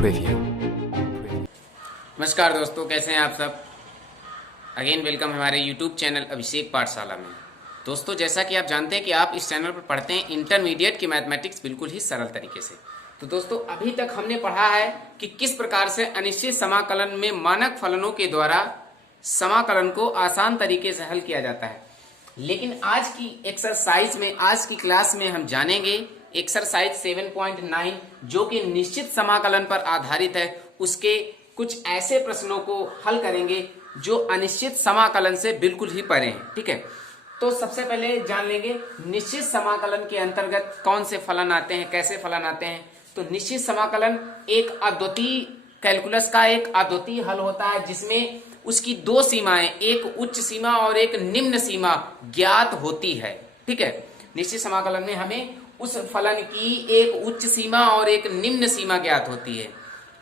Preview. नमस्कार दोस्तों, कैसे हैं आप सब। अगेन वेलकम हमारे YouTube चैनल अभिषेक पाठशाला में। दोस्तों, जैसा कि आप जानते हैं कि आप इस चैनल पर पढ़ते हैं इंटरमीडिएट की मैथमेटिक्स बिल्कुल ही सरल तरीके से। तो दोस्तों, अभी तक हमने पढ़ा है कि किस प्रकार से अनिश्चित समाकलन में मानक फलनों के द्वारा समाकलन को आसान तरीके से हल किया जाता है। लेकिन आज की एक्सरसाइज में, आज की क्लास में हम जानेंगे एक्सरसाइज 7.9 जो कि निश्चित समाकलन पर आधारित है, उसके कुछ ऐसे प्रश्नों को हल करेंगे जो अनिश्चित समाकलन से बिल्कुल ही परे हैं। ठीक है, तो सबसे पहले जान लेंगे निश्चित समाकलन के अंतर्गत कौन से फलन आते हैं, कैसे फलन आते हैं। तो निश्चित समाकलन एक अद्वितीय कैलकुलस का एक अद्वितीय हल होता है जिसमें उसकी दो सीमाएं, एक उच्च सीमा और एक निम्न सीमा ज्ञात होती है। ठीक है, निश्चित समाकलन में हमें उस फलन की एक उच्च सीमा और एक निम्न सीमा ज्ञात होती है।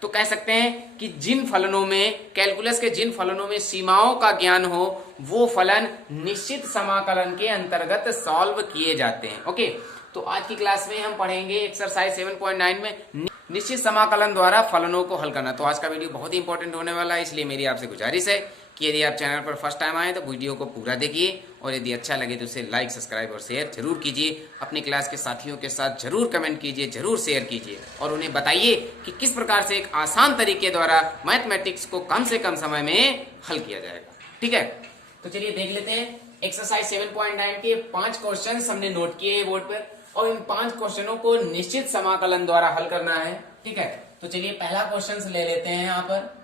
तो कह सकते हैं कि जिन फलनों में, कैलकुलस के जिन फलनों में सीमाओं का ज्ञान हो, वो फलन निश्चित समाकलन के अंतर्गत सॉल्व किए जाते हैं। ओके, तो आज की क्लास में हम पढ़ेंगे एक्सरसाइज 7.9 में निश्चित समाकलन द्वारा फलनों को हल करना। तो आज का वीडियो बहुत ही इंपॉर्टेंट होने वाला है, इसलिए मेरी आपसे गुजारिश है कि यदि आप चैनल पर फर्स्ट टाइम आए तो वीडियो को पूरा देखिए और यदि अच्छा लगे तो उसे लाइक, सब्सक्राइब और शेयर जरूर कीजिए। अपनी क्लास के साथियों के साथ जरूर कमेंट कीजिए, जरूर शेयर कीजिए और उन्हें बताइए कि किस प्रकार से एक आसान तरीके द्वारा मैथमेटिक्स को कम से कम समय में हल किया जाएगा। ठीक है, तो चलिए देख लेते हैं। एक्सरसाइज 7.9 के 5 क्वेश्चन हमने नोट किए बोर्ड पर और इन 5 क्वेश्चनों को निश्चित समाकलन द्वारा हल करना है। ठीक है, तो चलिए पहला क्वेश्चन ले लेते हैं। यहाँ पर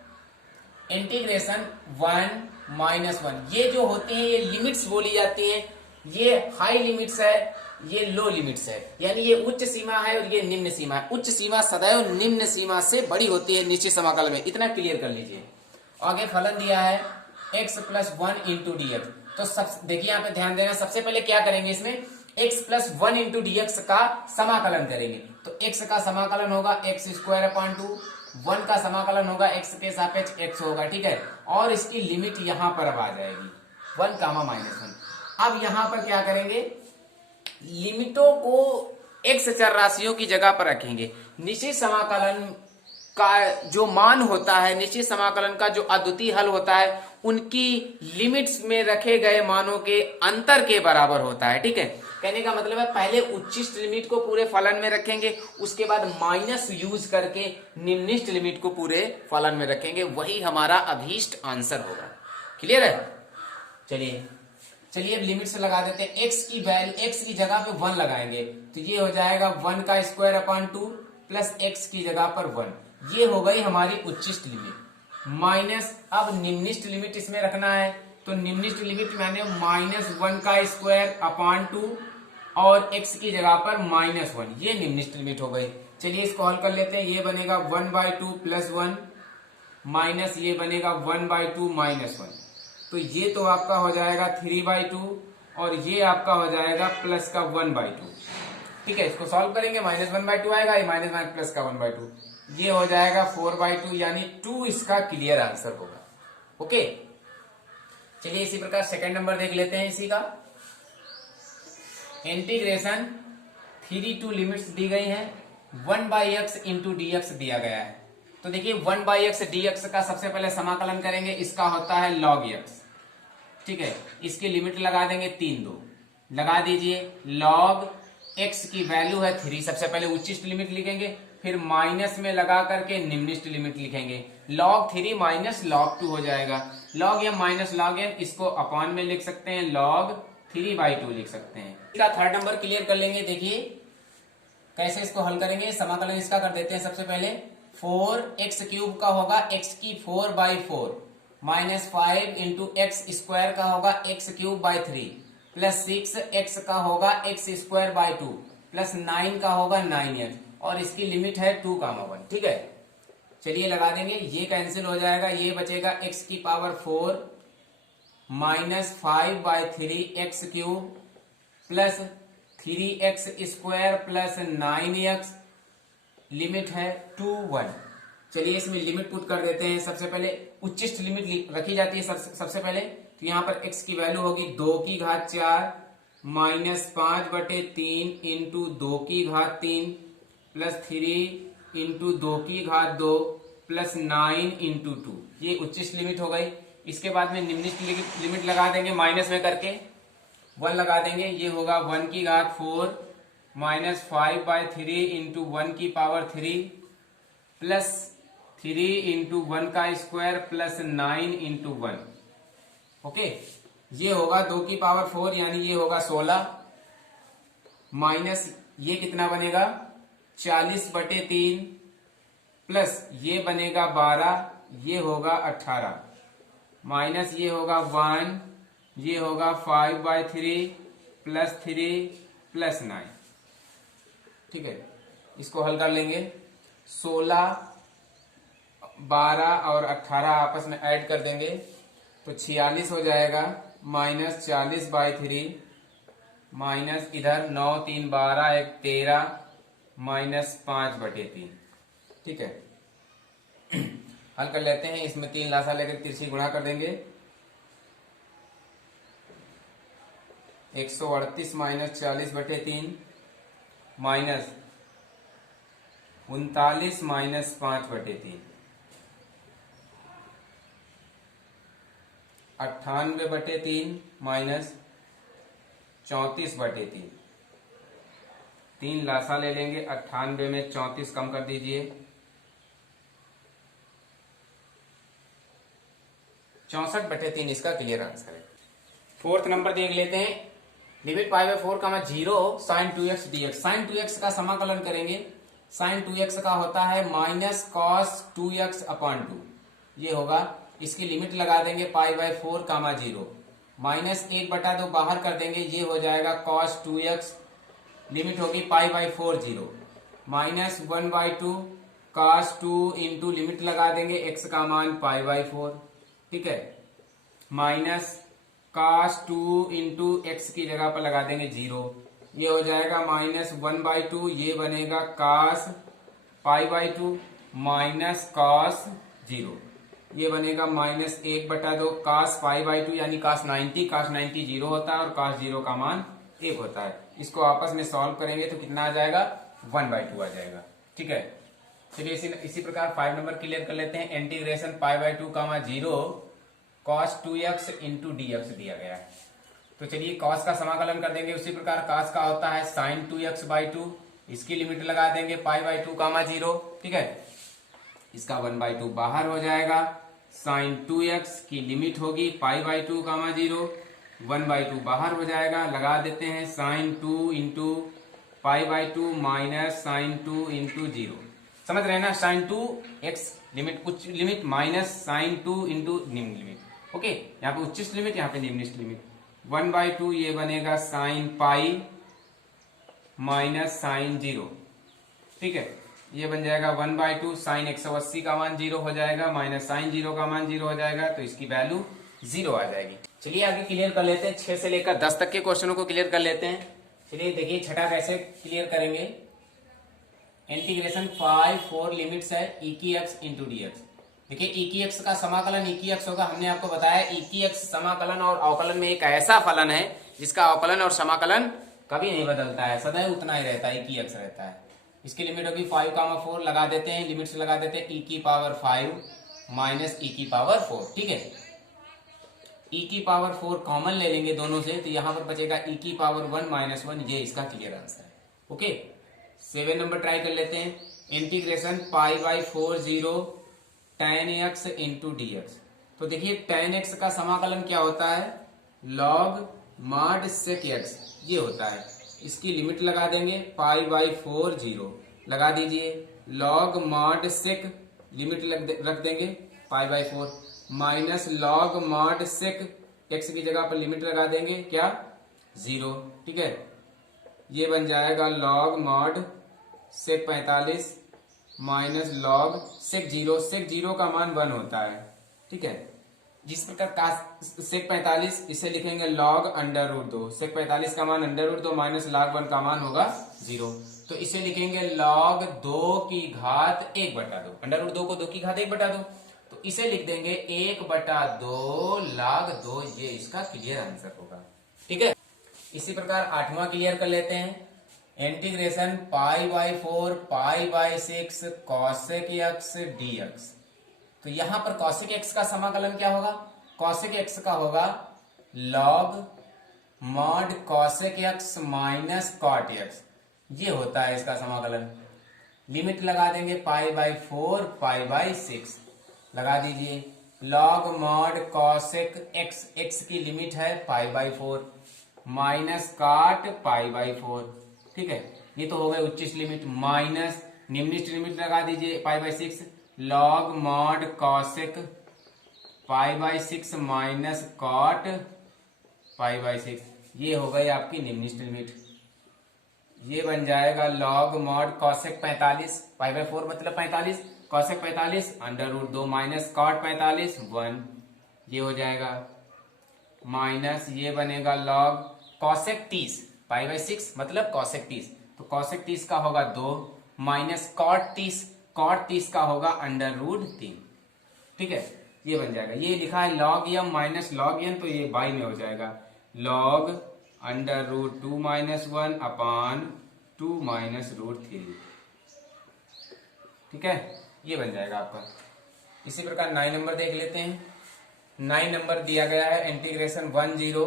इंटीग्रेशन 1 - 1, ये जो होती है ये लिमिट्स बोली जाती हैं। ये हाई लिमिट्स है, ये लो लिमिट्स है, यानी ये उच्च सीमा है और ये निम्न सीमा है। उच्च सीमा सदैव निम्न सीमा से बड़ी होती है निश्चित समाकलन में, इतना क्लियर कर लीजिए। आगे फलन दिया है x + 1 × dx। तो सब देखिए, यहाँ पे ध्यान देना, सबसे पहले क्या करेंगे, इसमें x + 1 × dx का समाकलन करेंगे। तो x का समाकलन होगा x²/2, 1 का समाकलन होगा x के सापेक्ष x होगा। ठीक है, और इसकी लिमिट यहां पर अब आ जाएगी 1, -1। अब यहां पर क्या करेंगे, लिमिटों को x चर राशियों की जगह पर रखेंगे। निश्चित समाकलन का जो मान होता है, निश्चित समाकलन का जो अद्वितीय हल होता है, उनकी लिमिट्स में रखे गए मानों के अंतर के बराबर होता है। ठीक है, कहने का मतलब है पहले उच्चिष्ट लिमिट को पूरे फलन में रखेंगे, उसके बाद माइनस यूज करके निम्निष्ट लिमिट को पूरे फलन में रखेंगे, वही हमारा अभीष्ट आंसर होगा। क्लियर है। चलिए अब लिमिट्स लगा देते हैं। x की वैल्यू, x की जगह पे 1 लगाएंगे तो ये हो जाएगा 1² प्लस x की जगह पर 1। ये हो गई हमारी उच्चिष्ट लिमिट। माइनस अब निम्निष्ट लिमिट इसमें रखना है, तो निम्निष्ट लिमिट मैंने -1² और x की जगह पर -1, ये निम्निष्ट लिमिट हो गई। चलिए इसको हल कर लेते हैं। ये बनेगा 1/2 + 1 माइनस ये बनेगा 1/2 - 1। तो ये तो आपका हो जाएगा 3/2 और ये आपका हो जाएगा प्लस का 1/2। ठीक है, इसको सॉल्व करेंगे, -1/2 आएगा, ये -1 प्लस का 1/2, ये हो जाएगा 4/2, यानी 2 इसका क्लियर आंसर होगा। ओके, चलिए इसी प्रकार सेकंड नंबर देख लेते हैं। इसी का इंटीग्रेशन 3 to लिमिट्स दी गई हैं, 1/x × dx दिया गया है। तो देखिए 1/x dx का सबसे पहले समाकलन करेंगे, इसका होता है log x। ठीक है, इसकी लिमिट लगा देंगे 3, 2 लगा दीजिए। log x की वैल्यू है 3, सबसे पहले उच्चिष्ट लिमिट लिखेंगे, फिर माइनस में लगा करके निम्निष्ट लिमिट लिखेंगे। log 3 - log 2 हो जाएगा। log m - log n, इसको अपॉन में लिख सकते हैं, log 3/2 लिख सकते हैं। इसका थर्ड नंबर क्लियर कर लेंगे। देखिए कैसे इसको हल करेंगे। समाकलन इसका कर देते हैं। सबसे पहले 4x³ का होगा x⁴/4 -5 × x² का होगा x³/3 प्लस 6x का होगा x²/2 प्लस 9 का होगा 9x और इसकी लिमिट है 2, 1। ठीक है, चलिए लगा देंगे, ये कैंसिल हो जाएगा, ये बचेगा x⁴ -5/3 x³ plus 3x² plus 9x, limit है 2, 1। चलिए इसमें लिमिट पुट कर देते हैं। सबसे पहले उच्चिष्ट लिमिट रखी जाती है सबसे पहले, तो यहाँ पर x की वैल्यू होगी 2⁴ -5/3 × 2�3+ 3 इंटू 2 की घात 2 प्लस 9 इंटू 2, ये उच्चिष्ट लिमिट हो गई। इसके बाद में निम्निष्ट लिमिट लगा देंगे, माइनस में करके 1 लगा देंगे, ये होगा 1 की घात 4 माइनस 5/3 इंटू 1 की पावर 3 प्लस 3 इंटू 1 का स्क्वायर प्लस 9 इंटू 1। ओके, ये होगा 2 की पावर 4 यानी ये होगा 16 माइनस ये कितना बनेगा 40/3 प्लस ये बनेगा 12, ये होगा 18 माइनस ये होगा 1, ये होगा 5/3 प्लस 3 प्लस 9। ठीक है, इसको हल कर लेंगे। 16, 12 और 18 आपस में ऐड कर देंगे तो 46 हो जाएगा, माइनस 40/3 माइनस इधर 9 3 12 1 13 माइनस 5/3। ठीक है, हल कर लेते हैं। इसमें 3 लासा लेकर तिरछी गुणा कर देंगे। 138 माइनस 40/3 माइनस 39 माइनस 5/3 98/3 माइनस 34/3। 3 लासा ले लेंगे, 98 में 34 कम कर दीजिए, 64/3 इसका क्लियर आंसर है। 4th नंबर देख लेते हैं। Limit π/4 0 sin 2x dx। sin 2x का समाकलन करेंगे। sin 2x का होता है माइनस cos 2x अपॉन 2, ये होगा। इसकी लिमिट लगा देंगे π/4 0 माइनस 1/2 बाहर कर देंगे, ये हो जाएगा cos 2x, लिमिट होगी π/4 0 माइनस 1/2 cos 2 इंटू लिमिट लगा देंगे x का मान π/4। ठीक है, माइनस cos 2 इंटू एक्स की जगह पर लगा देंगे 0, ये हो जाएगा माइनस 1/2, ये बनेगा cos π/2 माइनस cos 0, ये बनेगा माइनस 1/2 cos π/2 यानी cos 90। cos 90 0 होता है और cos 0 का मान 1 होता है। इसको आपस में सॉल्व करेंगे तो कितना आ जाएगा 1/2 आ जाएगा। ठीक है, चलिए इसी प्रकार 5 नंबर क्लियर कर लेते हैं। Integration π/2 0 cos 2x into dx दिया गया है, तो चलिए cos का समाकलन कर देंगे। उसी प्रकार cos का होता है sin 2x/2, इसकी लिमिट लगा देंगे π/2 0। ठीक है, इसका 1/2 बाहर हो जाएगा, sin 2x की लिमिट होगी π/2 0, 1/2 बाहर हो जाएगा, लगा देते हैं sin 2 into π/2 minus sin 2 into 0। समझ रहे हैं ना, sin 2x लिमिट उच्च लिमिट माइनस sin 2 इंटू निम्न लिमिट। ओके, यहाँ पे उच्चिष्ट लिमिट, यहाँ पे निम्निष्ट लिमिट। 1/2 ये बनेगा sin π माइनस sin 0। ठीक है, ये बन जाएगा 1/2 sin 180 का मान 0 हो जाएगा माइनस sin 0 का मान 0 हो जाएगा, तो इसकी वैल्यू 0 आ जाएगी। चलिए आगे क्लियर कर लेते हैं। 6 से लेकर 10 तक के क्वेश्चनों को क्लियर कर लेते हैं। चलिए देखिए छठा कैसे क्लियर करेंगे। इंटीग्रेशन 4 लिमिट्स है e की x इंटू डी एक्स। देखिए e की x का समाकलन e की x होगा। हमने आपको बताया e की x समाकलन और अवकलन में एक ऐसा फलन है जिसका अवकलन और समाकलन कभी नहीं बदलता है, सदैव उतना ही रहता है, e की x रहता है। इसकी लिमिट होगी 5, 4 लगा देते हैं, लिमिट से लगा देते हैं e की पावर 5 माइनस e की पावर 4। ठीक है, e की पावर 4 कॉमन ले लेंगे दोनों से, तो यहां पर बचेगा e की पावर 1 माइनस 1, ये इसका क्लियर आंसर है। ओके, 7 नंबर ट्राई कर लेते हैं। Integration π/4 0 tan x into d x. तो देखिए tan x का समाकलन क्या होता है, log mod sec x ये होता है। इसकी लिमिट लगा देंगे π/4 0 लगा दीजिए, log mod sec लिमिट रख देंगे π/4 minus log mod sec x की जगह पर लिमिट लगा देंगे क्या 0। ठीक है, ये बन जाएगा log mod sec 45 minus log sec 0। sec 0 का मान 1 होता है। ठीक है, जिस प्रकार sec 45 इसे लिखेंगे log √2। sec 45 का मान √2 माइनस log 1 का मान होगा 0, तो इसे लिखेंगे log 2 की घात 1/2। √2 को 2 की घात 1/2, तो इसे लिख देंगे 1/2 log 2, ये इसका क्लियर आंसर होगा। ठीक है, इसी प्रकार 8वां क्लियर कर लेते हैं। Integration pi by 4 pi by 6 cosec x D x. तो यहां पर कॉसेक एक्स का समाकलन क्या होगा? कॉसेक एक्स का होगा log mod cosec x minus cot x. ये होता है इसका समाकलन। लिमिट लगा देंगे पाई बाई 4 पाई बाई 6 लगा दीजिए। Log mod cosec x, x की लिमिट है पाई बाई 4 माइनस काट पाई बाई 4। ठीक है, ये तो हो गए उच्चिष्ट लिमिट, माइनस निम्निष्ट लिमिट लगा दीजिए pi by 6 log mod cosec pi by 6 minus cot pi by 6। ये हो गई आपकी निम्निष्ट लिमिट। ये बन जाएगा log mod cosec 45 pi by 4 मतलब 45 cosec 45 under root 2 minus cot 45 1। ये हो जाएगा माइनस ये बनेगा लॉग कॉसेक 30 पाई बाई 6 मतलब कॉसेक 30। तो कॉसेक 30 का होगा 2 माइनस कॉट 30 का होगा अंडर रूट 3। ठीक है, ये बन जाएगा। ये लिखा है log M minus log N, तो ये बाई में हो जाएगा log under root 2 minus 1 upon 2 minus root 3। ठीक है, ये बन जाएगा आपका। इसी प्रकार 9 नंबर देख लेते हैं। 9 नंबर दिया गया है integration 10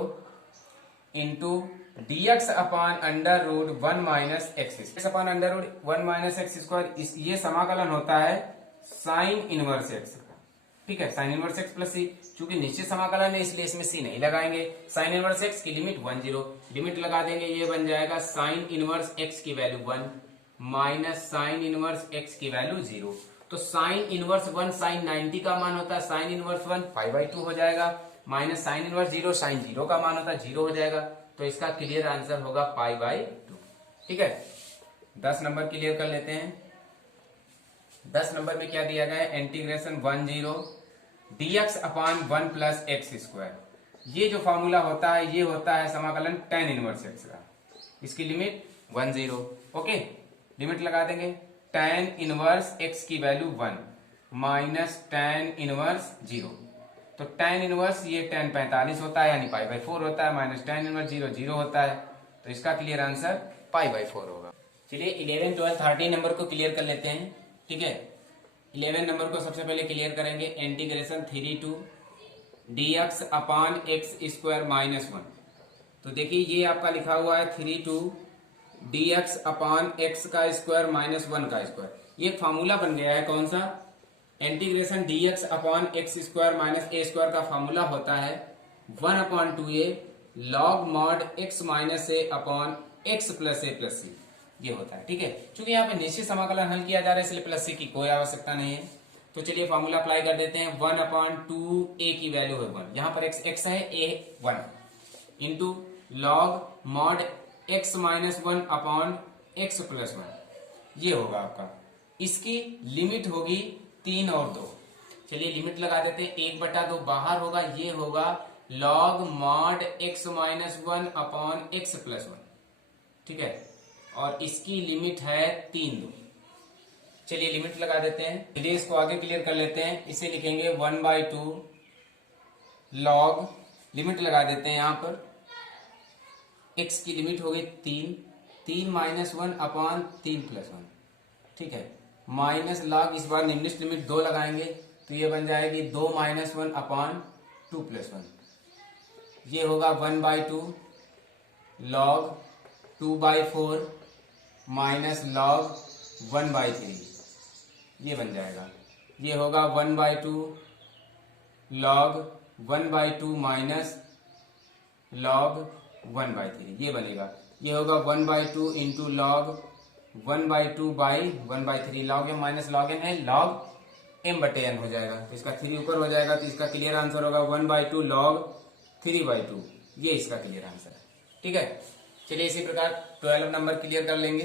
into d x upon under root 1 minus x upon under root 1 minus x square. ये समाकलन होता है साइन इनवर्स एक्स का। ठीक है, साइन इनवर्स एक्स प्लस सी, चूंकि निश्चित समाकलन है इसलिए इसमें सी नहीं लगाएंगे। साइन इनवर्स एक्स की लिमिट 10 लिमिट लगा देंगे। ये बन जाएगा साइन इनवर्स एक्स की value 1 minus sine inverse x की वैल्यू 0। तो साइन इनवर्स 1 साइन 90 का मान होता है, साइन इनवर्स 1 पाई बाई 2 हो जाएगा माइनस साइन इनवर्स 0 साइन 0 का मान होता है 0 हो जाएगा। तो इसका क्लियर आंसर होगा पाई बाई 2। ठीक है, 10 नंबर क्लियर कर लेते हैं। 10 नंबर में क्या दिया गया है? इंटीग्रेशन 10 dx अपान 1 प्लस एक्स स्क्वायर। ये जो फॉर्मूला होता है ये होता है समाकलन tan इनवर्स एक्स का। इसकी लिमिट 10। ओके, लिमिट लगा देंगे tan इनवर्स एक्स की वैल्यू 1 माइनस tan इनवर्स 0। तो tan इनवर्स ये tan 45 होता है यानी पाई बाई 4 होता है माइनस tan इनवर्स 0 0 होता है। तो इसका क्लियर आंसर पाई बाई 4 होगा। चलिए 11 12 13 नंबर को क्लियर कर लेते हैं। ठीक है, 11 नंबर को सबसे पहले क्लियर करेंगे। Integration 3 to d x upon x square minus 1। तो देखिए ये आपका लिखा हुआ है 3 to d x upon x का स्क्वायर माइनस 1 का स्क्वायर। ये फार्मूला बन गया है कौन सा? Integration d x upon x square minus a square का फार्मूला होता है 1/2a log mod x minus a upon x plus a plus c. ये होता है। ठीक है, चूंकि यहाँ पे निश्चित समाकलन हल किया जा रहा है इसलिए प्लस सी की कोई आवश्यकता नहीं है। तो चलिए फार्मूला अप्लाई कर देते हैं। 1/2a की वैल्यू है 1, यहाँ पर एक्स है ए 1 into log mod x minus 1 upon x plus 1। ये होगा आपका। इसकी लिमिट होगी 3 और 2। चलिए लिमिट लगा देते हैं। 1/2 बाहर होगा, ये होगा log mod x minus 1 upon x plus 1। ठीक है, और इसकी लिमिट है 3 2। चलिए लिमिट लगा देते हैं। चलिए इसको आगे क्लियर कर लेते हैं। इसे लिखेंगे 1/2 लॉग, लिमिट लगा देते हैं यहाँ पर। एक्स की लिमिट हो गई 3 माइनस 1 अपॉन 3 प्लस 1। ठीक है, माइनस लॉग, इस बार निम्नलिखित लिमिट 2 लगाएंगे तो ये बन जाएगी 2 माइनस 1 अपॉन 2 प्लस 1। ये होगा 1/2 लॉग 2/4 माइनस लॉग 1/3। ये बन जाएगा। ये होगा 1/2 लॉग 1/2 माइनस लॉग 1/3। ये बनेगा। ये होगा 1/2 into log 1/2 by 1/3। Log M minus log N है, लॉग एम बटे एन हो जाएगा। तो इसका 3 ऊपर हो जाएगा, तो इसका क्लियर आंसर होगा 1/2 लॉग 3/2। ये इसका क्लियर आंसर है। ठीक है, चलिए इसी प्रकार 12 नंबर क्लियर कर लेंगे।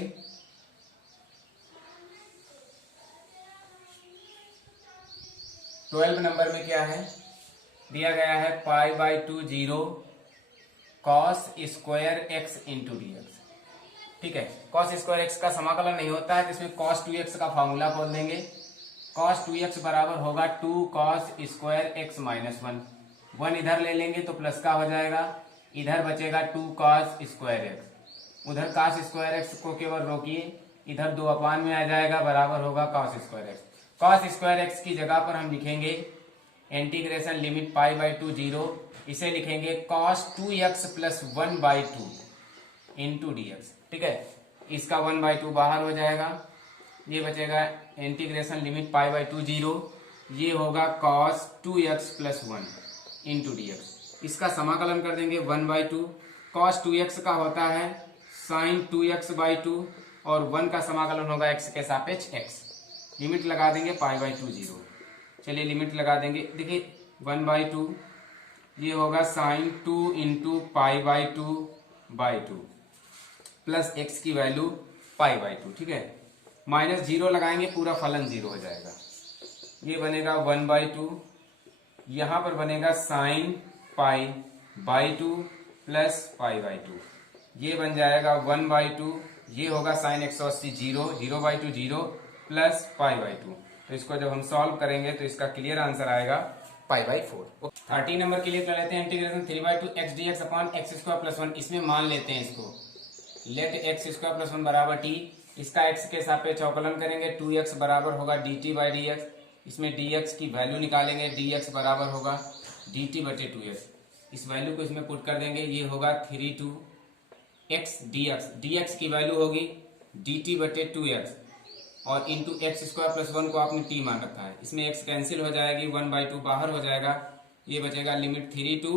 12 नंबर में क्या है दिया गया है? π/2 0 cos square x into d x. ठीक है, cos स्क्वायर एक्स का समाकलन नहीं होता है तो इसमें cos 2x का फॉर्मूला खोल देंगे। cos 2x बराबर होगा 2 cos स्क्वायर एक्स माइनस 1 इधर ले लेंगे तो प्लस का हो जाएगा, इधर बचेगा 2 cos स्क्वायर एक्स। उधर cos स्क्वायर एक्स को केवल रोकिए, इधर 2 अपान में आ जाएगा, बराबर होगा cos square x. cos square x की जगह पर हम लिखेंगे इंटीग्रेशन लिमिट पाई बाई 2 0, इसे लिखेंगे cos 2x plus 1/2 into d x. ठीक है, इसका 1/2 बाहर हो जाएगा, ये बचेगा इंटीग्रेशन लिमिट पाई बाई 2 0, ये होगा cos 2x plus 1 into d x. इसका समाकलन कर देंगे 1/2, cos 2x का होता है sin 2x/2 और 1 का समाकलन होगा x के सापेक्ष x। लिमिट लगा देंगे पाई बाई 2 0। चलिए लिमिट लगा देंगे, देखिए 1/2 ये होगा sin 2 into pi by 2/2 plus x की वैल्यू पाई बाई 2। ठीक है, माइनस 0 लगाएंगे, पूरा फलन 0 हो जाएगा, ये बनेगा 1/2, यहाँ पर बनेगा sine pi by 2 plus pi by 2, ये बन जाएगा 1/2, ये होगा साइन 180 0, 0/2 0 प्लस पाई बाई 2। तो इसको जब हम सॉल्व करेंगे तो इसका क्लियर आंसर आएगा पाई बाई 4। 13 नंबर क्लियर कर लेते हैं, integration 3/2 x dx upon x square plus 1। इसमें मान लेते हैं इसको, लेट एक्स स्क्वायर प्लस 1 बराबर टी, इसका x के सापेक्ष अवकलन करेंगे, 2x बराबर होगा dt बाई डी एक्स। इसमें dx की वैल्यू निकालेंगे, dx बराबर होगा dt बटे 2x। इस वैल्यू को इसमें पुट कर देंगे, ये होगा 3/2x dx, dx की वैल्यू होगी dt बटे 2x और इंटू एक्स स्क्वायर प्लस 1 को आपने t मान रखा है, इसमें x कैंसिल हो जाएगी, 1/2 बाहर हो जाएगा, ये बचेगा लिमिट 3/2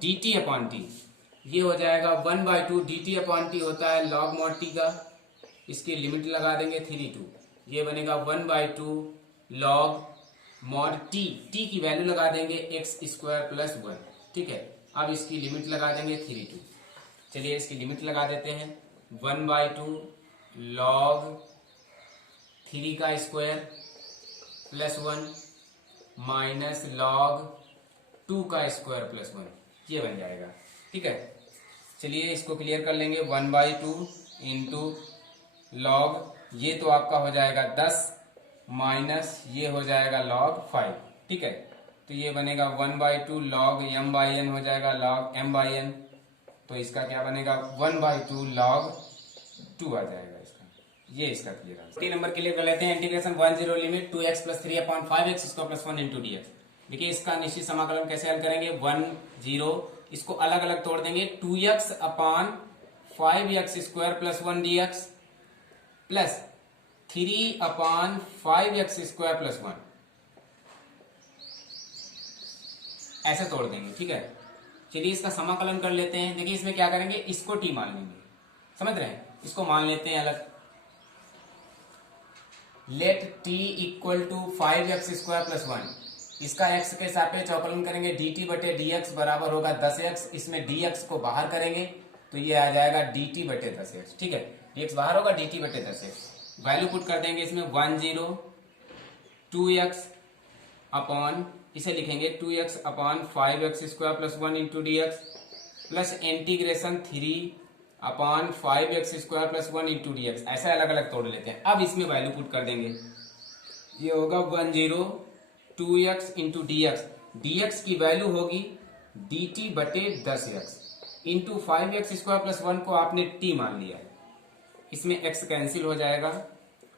dt अपॉन टी, ये हो जाएगा 1/2 dt अपॉन टी होता है log mod t का, इसकी लिमिट लगा देंगे 3/2, ये बनेगा 1/2 log mod t, t की वैल्यू लगा देंगे एक्स स्क्वायर प्लस 1। ठीक है, अब इसकी लिमिट लगा देंगे 3/2। चलिए इसकी लिमिट लगा देते हैं, 1/2 log 3 का स्क्वायर प्लस 1 माइनस log 2 का स्क्वायर प्लस 1, ये बन जाएगा। ठीक है, चलिए इसको क्लियर कर लेंगे, 1/2 इंटू log, ये तो आपका हो जाएगा 10 माइनस ये हो जाएगा log 5। ठीक है, तो ये बनेगा 1/2 log m/n हो जाएगा log m/n, तो इसका क्या बनेगा 1/2 log 2 आ जाएगा इसका, ये इसका क्लियर आंसर। 3 नंबर क्लियर कर लेते हैं, integration 10 limit 2x plus 3 upon 5x square plus 1 into d x. देखिए इसका निश्चित समाकलन कैसे हल करेंगे, 10 इसको अलग अलग तोड़ देंगे, 2x upon 5x square plus 1 D x plus 3 upon 5x square plus 1, ऐसे तोड़ देंगे। ठीक है, चलिए इसका समाकलन कर लेते हैं। देखिए इसमें क्या करेंगे, इसको t मान लेंगे, समझ रहे हैं, इसको मान लेते हैं अलग, let t equal to 5x square plus 1, इसका x के सापेक्ष अवकलन करेंगे, dt बटे dx बराबर होगा 10x, इसमें dx को बाहर करेंगे तो ये आ जाएगा dt बटे 10x। ठीक है, dx बाहर होगा, dt बटे 10x, वैल्यू पुट कर देंगे इसमें 10 2x अपॉन, इसे लिखेंगे 2x upon 5x square plus 1 into d x plus integration 3 upon 5x square plus 1 into d x, ऐसे अलग अलग तोड़ लेते हैं। अब इसमें वैल्यू पुट कर देंगे, ये होगा 10 2x into d x, D x की वैल्यू होगी dt बटे 10x into 5x square plus 1 को आपने t मान लिया है, इसमें x कैंसिल हो जाएगा,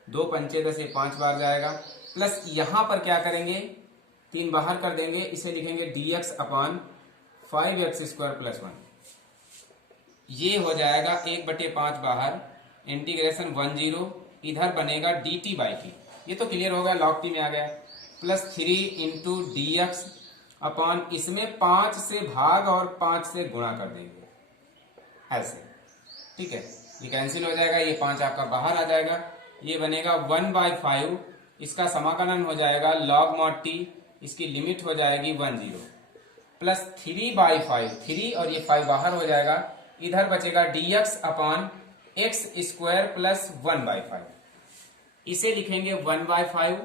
2 पंचे 10 ये 5 बार जाएगा, प्लस यहां पर क्या करेंगे, 3 बाहर कर देंगे, इसे लिखेंगे dx upon 5x square plus 1, ये हो जाएगा 1/5 बाहर, इंटीग्रेशन 10 इधर बनेगा dt बाई टी, ये तो क्लियर होगा, log t में आ गया, plus 3 into d x upon, इसमें 5 से भाग और 5 से गुणा कर देंगे ऐसे। ठीक है, ये कैंसिल हो जाएगा, ये 5 आपका बाहर आ जाएगा, ये बनेगा 1/5, इसका समाकलन हो जाएगा log mod t, इसकी लिमिट हो जाएगी 10 प्लस 3/5, 3 और ये 5 बाहर हो जाएगा, इधर बचेगा dx upon x square plus 1/5, इसे लिखेंगे 1/5,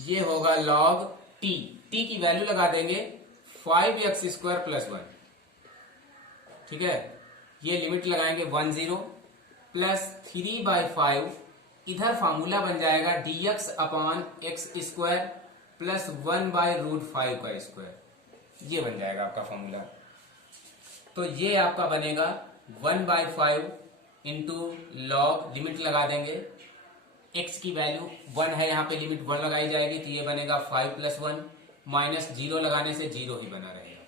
ये होगा log t, t की वैल्यू लगा देंगे 5x स्क्वायर प्लस 1। ठीक है, ये लिमिट लगाएंगे 10 प्लस 3/5, इधर फार्मूला बन जाएगा dx upon x square plus 1/√5 का स्क्वायर, ये बन जाएगा आपका फार्मूला। तो ये आपका बनेगा 1/5 इंटू लॉग, लिमिट लगा देंगे, x की वैल्यू 1 है, यहाँ पे लिमिट 1 लगाई जाएगी, तो ये बनेगा 5 + 1 माइनस 0 लगाने से 0 ही बना रहेगा।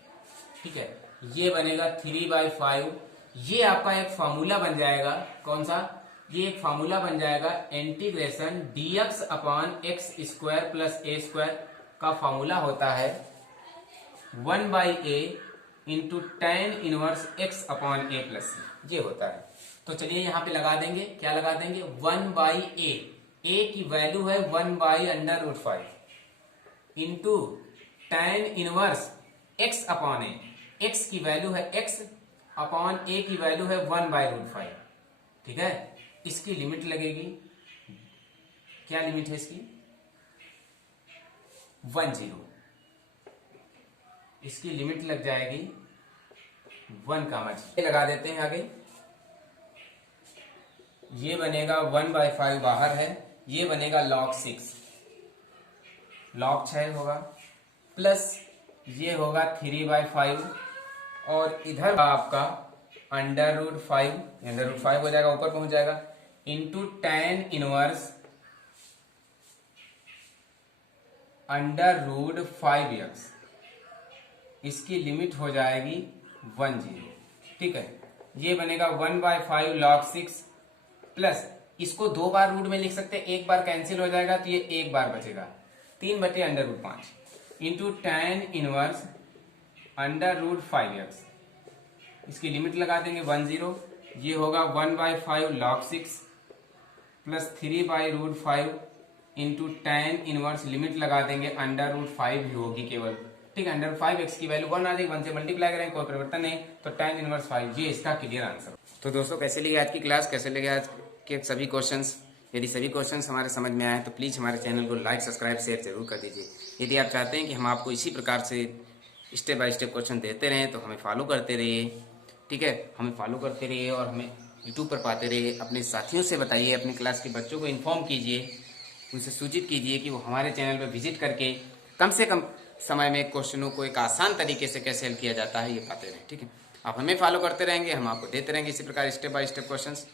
ठीक है, ये बनेगा 3/5। ये आपका एक फार्मूला बन जाएगा, कौन सा, ये एक फार्मूला बन जाएगा integration dx upon x² plus a² का फार्मूला होता है 1/a into tan inverse x upon a plus c, ये होता है। तो चलिए यहाँ पे लगा देंगे, क्या लगा देंगे, 1/a, a की वैल्यू है 1/√5 into tan inverse x upon a, x की वैल्यू है x अपॉन a की वैल्यू है 1/√5। ठीक है, इसकी लिमिट लगेगी, क्या लिमिट है इसकी, 10, इसकी लिमिट लग जाएगी 1, लगा देते हैं आगे। ये बनेगा 1/5 बाहर है, ये बनेगा log 6, log 6 होगा, प्लस ये होगा 3/5 और इधर आपका √5 हो जाएगा, ऊपर पहुंच जाएगा, इंटू tan इनवर्स √5x, इसकी लिमिट हो जाएगी 10। ठीक है, ये बनेगा 1/5 log 6 प्लस, इसको 2 बार रूट में लिख सकते हैं, एक बार कैंसिल हो जाएगा तो ये एक बार बचेगा, 3/√5 इंटू tan इनवर्स √5x, इसकी लिमिट लगा देंगे 10, ये होगा 1/5 log 6 plus 3/√5 into tan inverse, limit लगा देंगे √5 ही होगी केवल। ठीक है, √5x की वैल्यू 1 आ जाएगी, 1 से मल्टीप्लाई करेंगे, कोई परिवर्तन नहीं, तो tan इनवर्स 5, ये इसका क्लियर आंसर। तो दोस्तों कैसे लगी आज की क्लास, कैसे लगे आज के सभी क्वेश्चंस। यदि सभी क्वेश्चंस हमारे समझ में आए तो प्लीज़ हमारे चैनल को लाइक, सब्सक्राइब, शेयर जरूर कर दीजिए। यदि आप चाहते हैं कि हम आपको इसी प्रकार से स्टेप बाय स्टेप क्वेश्चन देते रहें तो हमें फॉलो करते रहिए। ठीक है, हमें फॉलो करते रहिए और हमें यूट्यूब पर पाते रहिए। अपने साथियों से बताइए, अपने क्लास के बच्चों को इन्फॉर्म कीजिए, उनसे सूचित कीजिए कि वो हमारे चैनल पर विजिट करके कम से कम समय में क्वेश्चनों को एक आसान तरीके से कैसे हल किया जाता है ये पाते रहें। ठीक है, आप हमें फॉलो करते रहेंगे, हम आपको देते रहेंगे इसी प्रकार स्टेप बाय स्टेप क्वेश्चंस।